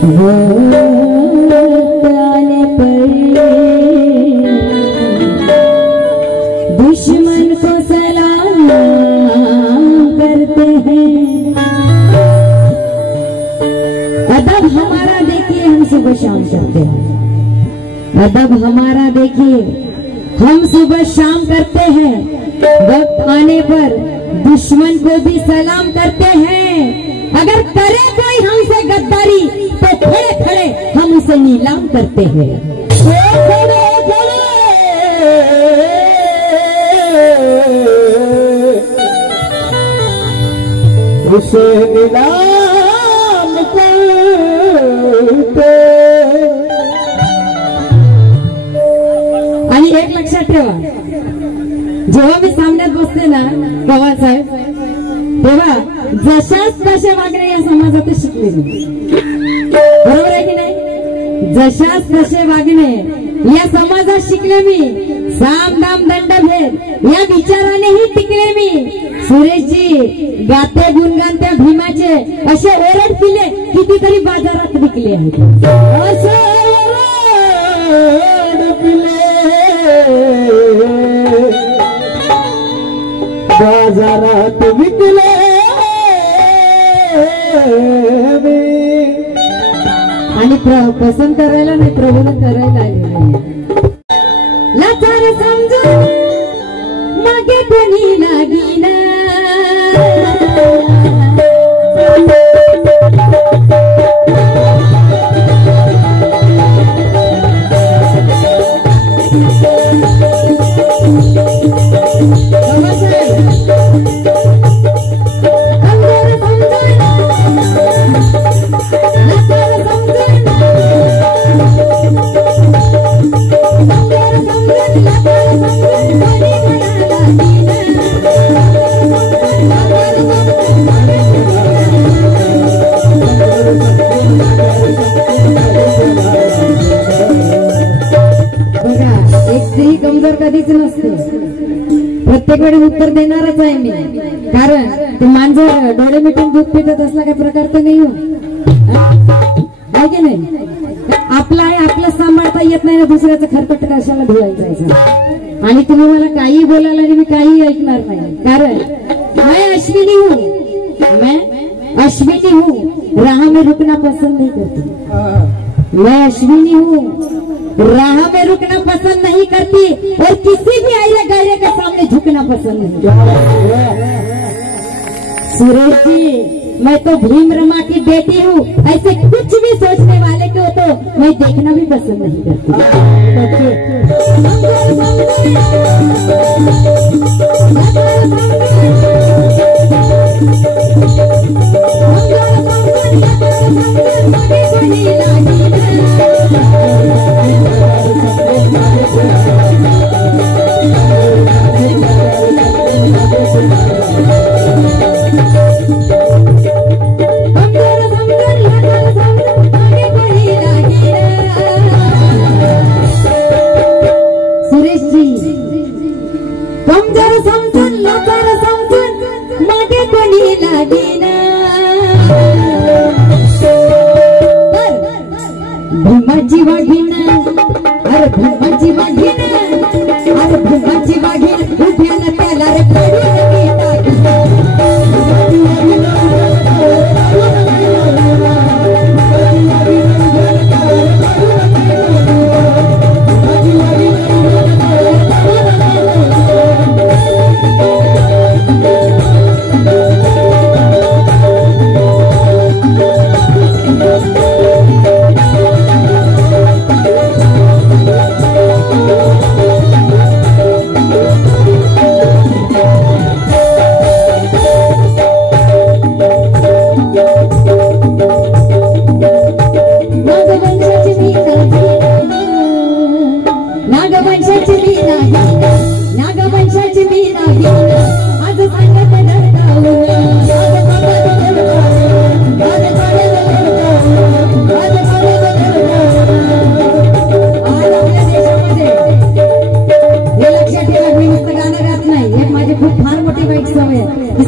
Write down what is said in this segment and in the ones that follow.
आने पर दुश्मन को सलाम करते हैं। अदब हमारा देखिए, हम सुबह शाम करते हैं। अदब हमारा देखिए, हम सुबह शाम करते हैं। वक्त आने पर दुश्मन को भी सलाम करते हैं। अगर करे कोई हमसे गद्दारी तो खड़े खड़े हम उसे नीलाम करते हैं। उसे नीलाम करते। आणि एक लक्षात ठेवा, जेव्हा मी सामन्यात बसते ना पवार साहेब, तेव्हा जशाच तसे वागणे या समाजातच शिकले मी। बरोबर आहे की नाही? जशाच तसे वागणे या समाजात शिकले मी। साम दाम दंड भेद या विचारानेही टिकले मी। सुरेशजी गाते गुणगान त्या भीमाचे, असे ओरड पिले कितीतरी बाजारात विकले आहेत। असे ओरड पिले बाजारात विकले। आणि पसंत करायला नाही, प्रबोधन करायला आलेले आहे। लाचार समजून मागे कोणी लागीना, कमजोर कधीच नसते। प्रत्येक वेळी उत्तर देणारच आहे मी, कारण ते मांजर डोळे मिटून दूध पितत असला काही प्रकार तर नाही हो, आहे की नाही? आपलं आहे, आपलं सांभाळता येत नाही ना, दुसऱ्याचं खरकट कशाला धुवायचं? आणि तुम्ही मला काही बोलायला आणि मी काही ऐकणार नाही, कारण मैं अश्विनी हूँ, मैं अश्विनी हूँ, राह में रुकना पसंद नहीं करती। मैं अश्विनी हूँ, राह में रुकना पसंद नहीं करती और किसी भी आयरे गैरे के सामने झुकना पसंद नहीं करती। सुरेश जी, मैं तो भीम रमा की बेटी हूँ, ऐसे कुछ भी सोचने वाले को तो मैं देखना भी पसंद नहीं करती। भीमाची वाघीण, अरे भीमाची वाघीण, अरे भीमाची वाघीण, उभ्याला त्याला रे पडून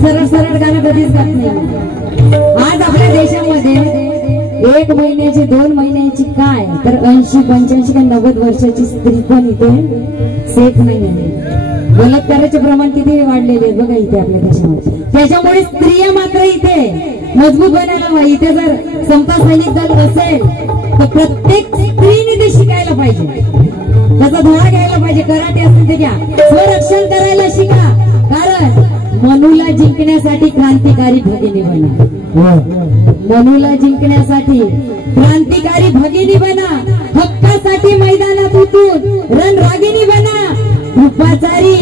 सरळ सरळ गाणं कधीच गात नाही। आज आपल्या 1 महिन्याची 2 महिन्याची काय तर 80 85 का 90 वर्षाची स्त्री पण इथे सेफ नाही आहे. बलात्काराचे प्रमाण किती वाढलेले आहे बघा इथे आपल्या देशामध्ये. त्याच्यामुळे स्त्रिया मात्र इथे मजबूत बनायला हवा. इथे जर समता सैनिक दल असेल तर प्रत्येक स्त्रीने ते शिकायला पाहिजे, त्याचा धडा घ्यायला पाहिजे. कराटे असेल ते घ्या, स्वरक्षण करायला शिका. कारण मनूला जिंकण्यासाठी क्रांतिकारी भगिनी बना. मनूला जिंकण्यासाठी क्रांतिकारी भगिनी बना. हक्कासाठी मैदानात उतरून रणरागिणी बना. कृपाचारी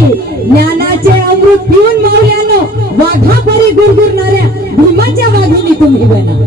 ज्ञानाचे अमृत पिऊन मावल्यानो वाघापरी गुरगुरणाऱ्या भीमाच्या वाघिनी तुम्ही बना.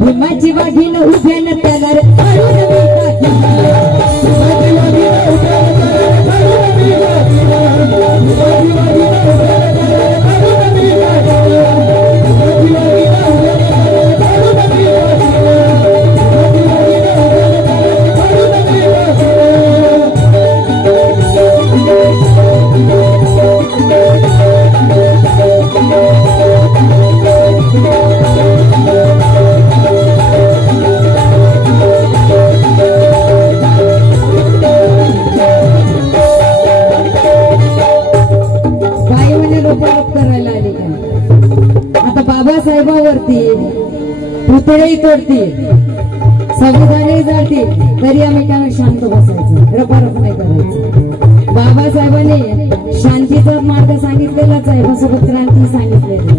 भीमाची वाघीन उभ्यानं त्याला पुतळे तोडतील, संविधानही जाळतील, तरी आम्ही काय शांत बसायचं, रपारप नाही करायचं. बाबासाहेबांनी शांतीचा मार्ग सांगितलेलाच आहे, सोबत क्रांती सांगितलेली आहे.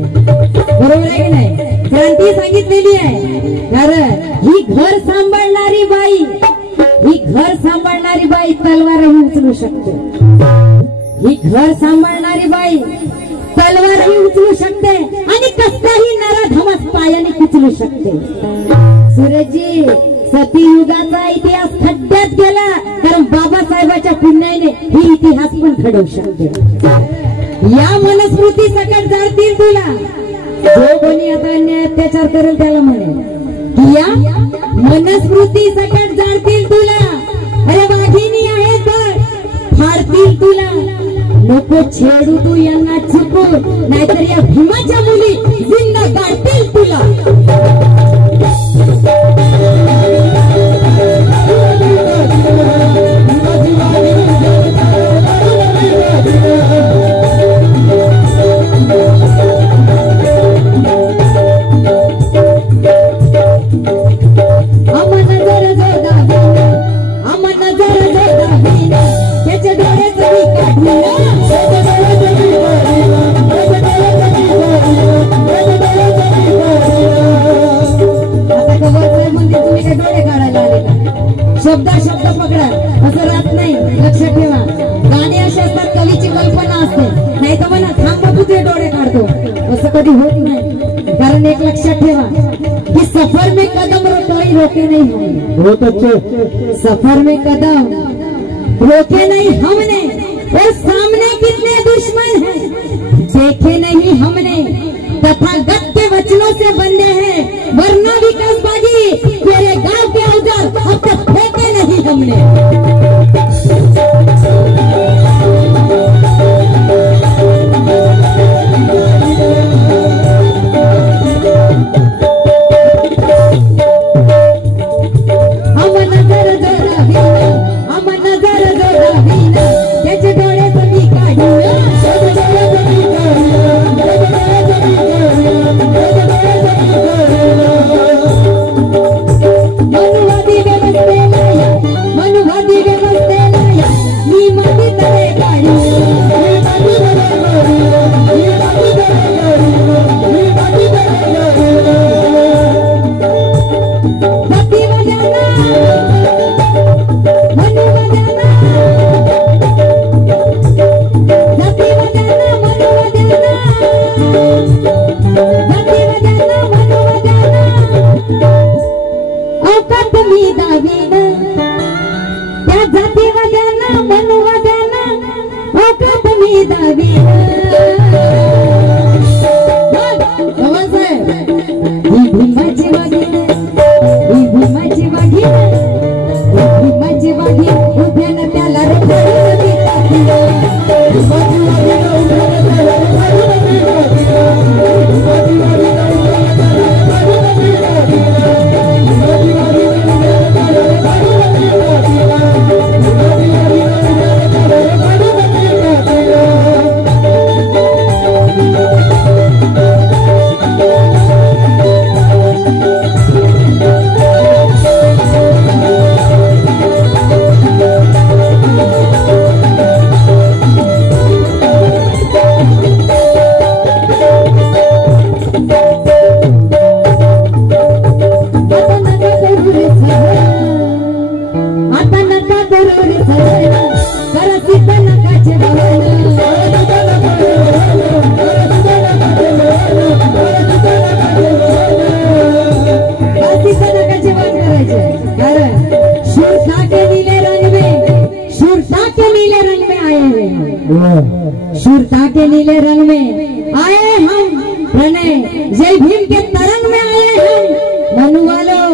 बरोबर आहे की नाही? क्रांती सांगितलेली आहे. कारण ही घर सांभाळणारी बाई, ही घर सांभाळणारी बाई तलवारही उचलू शकते. ही घर सांभाळणारी बाई तलवारही उचलू शकते आणि कसलाही नराधमास पायाने उचलू शकते. सूरजजी, सतीयुगाचा इतिहास खड्ड्यात गेला कारण बाबासाहेबाच्या पुण्याने ही इतिहास पण घडवू शकते. या मनस्मृती सकट जाळतील तुला. जो कोणी आता अन्याय अत्याचार करेल त्याला म्हणेल की या मनस्मृती सकट जाळतील तुला. अरे वाघिणी आहे तर फाडतील तुला. नको छेडू तू यांना चुकू, नाहीतर या भीमाच्या मुली जिंदा गाडतील तुला. शब्द पकडा असं राहत नाही, लक्षात ठेवा. गाणी अशी असतात, कवीची कल्पना असते, नाही तर म्हणा थांब तुझे डोळे काढतो, असं कधी होत नाही. कारण एक लक्षात ठेवा की सफर में कदम रोके नहीं हमने. बहुत अच्छे. सफर में कदम रोके नहीं हमने और सामने कितने दुश्मन हैं देखे नहीं हमने. तथागत के वचनों से बंधे हैं, वरना विकास बागी तेरे गांव के औजार अब तक फेंके नहीं हमने. हम नजर जरा शूरता के नीले रंग में आए हम, प्रणय जय भीम के तरंग में आए हम। मनु वालों,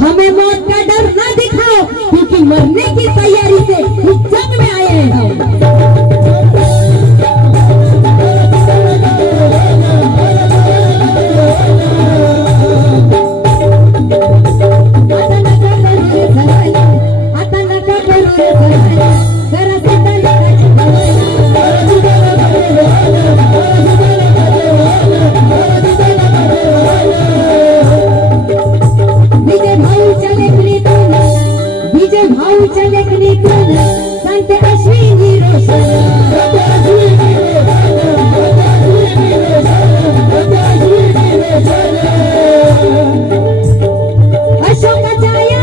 हमें मौत का डर ना दिखाओ, क्योंकि मरने की तैयारी से इस जंग में आए हैं हम। संत अश्विनी रोशन, अशोक छाया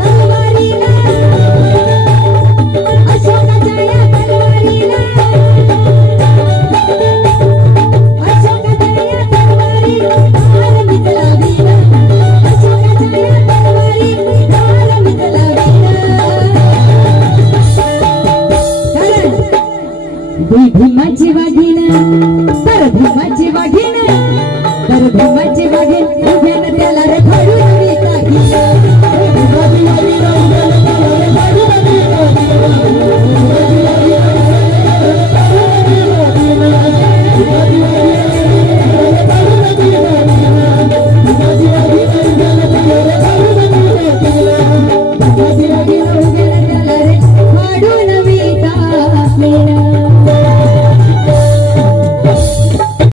तलवारीला, अशोक छाया तलवारीला, अशोक छाया तलवारी धार मितलावीला, अशोक छाया तलवारी धार मितलावीला। भीमाची वाघीण, तर भीमाची